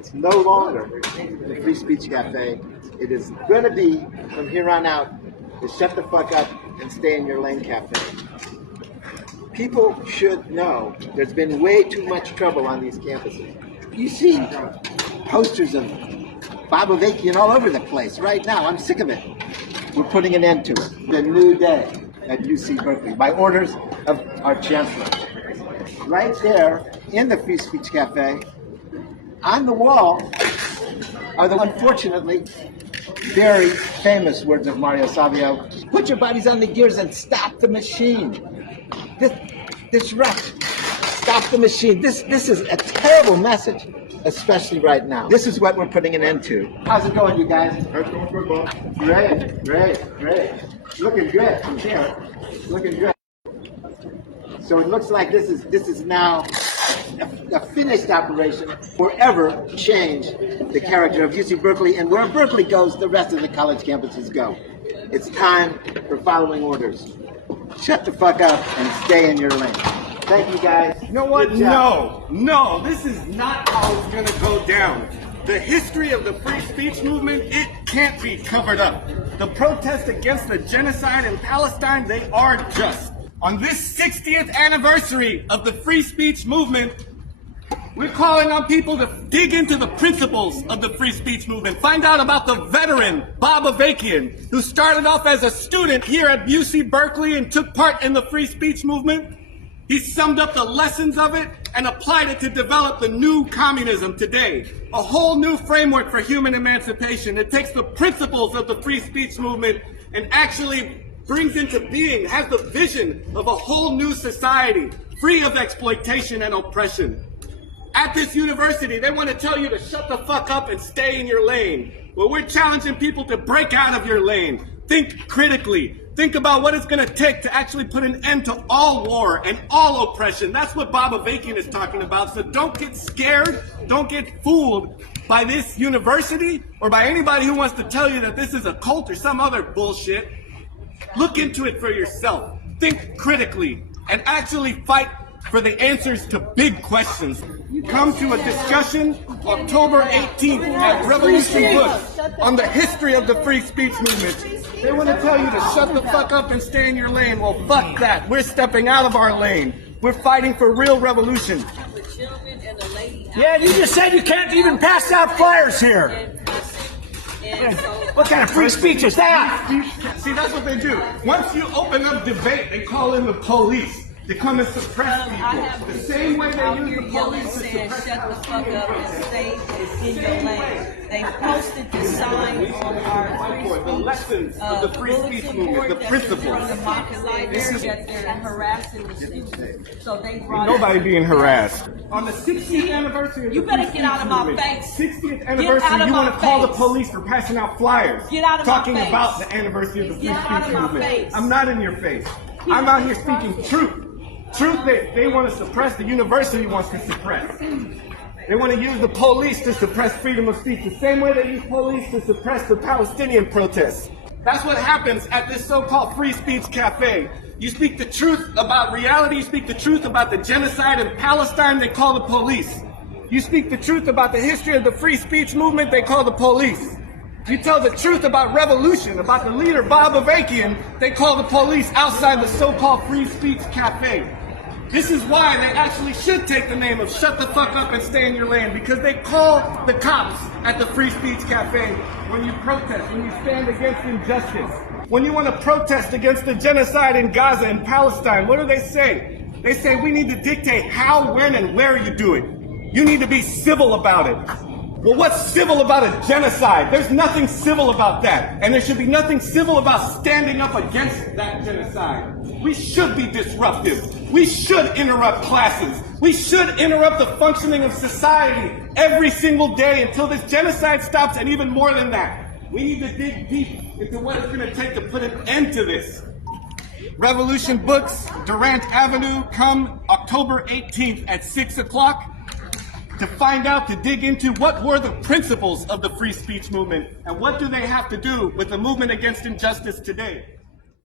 It's no longer the Free Speech Cafe. It is going to be, from here on out, the shut the fuck up and stay in your lane cafe. People should know there's been way too much trouble on these campuses. You see posters of Bob Avakian all over the place right now. I'm sick of it. We're putting an end to it. The new day at UC Berkeley by orders of our chancellor. Right there in the Free Speech Cafe, on the wall, are the unfortunately very famous words of Mario Savio: put your bodies on the gears and stop the machine. This rush, stop the machine. This is a terrible message, especially right now. This is what we're putting an end to. How's it going, you guys? How's it going, football? Great. Looking good from here. Looking good. So it looks like this is now a finished operation. Forever change the character of UC Berkeley, and where Berkeley goes, the rest of the college campuses go. It's time for following orders. Shut the fuck up and stay in your lane. Thank you, guys. You know what? No, this is not how it's going to go down. The history of the free speech movement, it can't be covered up. The protests against the genocide in Palestine, they are just. On this 60th anniversary of the free speech movement, we're calling on people to dig into the principles of the free speech movement. Find out about the veteran, Bob Avakian, who started off as a student here at UC Berkeley and took part in the free speech movement. He summed up the lessons of it and applied it to develop the new communism today, a whole new framework for human emancipation. It takes the principles of the free speech movement and actually brings into being, has the vision of a whole new society, free of exploitation and oppression. At this university, they want to tell you to shut the fuck up and stay in your lane. Well, we're challenging people to break out of your lane. Think critically. Think about what it's going to take to actually put an end to all war and all oppression. That's what Bob Avakian is talking about. So don't get scared. Don't get fooled by this university or by anybody who wants to tell you that this is a cult or some other bullshit. Look into it for yourself. Think critically and actually fight for the answers to big questions. Come to a discussion October 18th at Revolution Books on the history of the free speech movement. They want to tell you to shut the fuck up and stay in your lane. Well, fuck that. We're stepping out of our lane. We're fighting for real revolution. Yeah, you just said you can't even pass out flyers here. What kind of free speech is that? See, that's what they do. Once you open up debate, they call in the police. They come and suppress people. The same way they use the police to suppress shut the fuck up and stay in your lane. They posted the sign on our the lessons of the free speech movement, the principles. This is that they're harassing the students. So they brought nobody being harassed. On the 60th anniversary of you better get out of my face. 60th anniversary, you want to call the police for passing out flyers. Get out of my face. Talking about the anniversary of the free speech movement. Face. I'm not in your face. I'm out here speaking truth. Truth that they want to suppress, the university wants to suppress. They want to use the police to suppress freedom of speech, the same way they use police to suppress the Palestinian protests. That's what happens at this so-called free speech cafe. You speak the truth about reality, you speak the truth about the genocide in Palestine, they call the police. You speak the truth about the history of the free speech movement, they call the police. You tell the truth about revolution, about the leader Bob Avakian, they call the police outside the so-called free speech cafe. This is why they actually should take the name of shut the fuck up and stay in your lane, because they call the cops at the free speech cafe when you protest, when you stand against injustice. When you want to protest against the genocide in Gaza and Palestine, what do they say? They say we need to dictate how, when, and where you do it. You need to be civil about it. Well, what's civil about a genocide? There's nothing civil about that. And there should be nothing civil about standing up against that genocide. We should be disruptive. We should interrupt classes. We should interrupt the functioning of society every single day until this genocide stops, and even more than that. We need to dig deep into what it's going to take to put an end to this. Revolution Books, Durant Avenue, come October 18th at 6 o'clock. To find out, to dig into what were the principles of the free speech movement and what do they have to do with the movement against injustice today.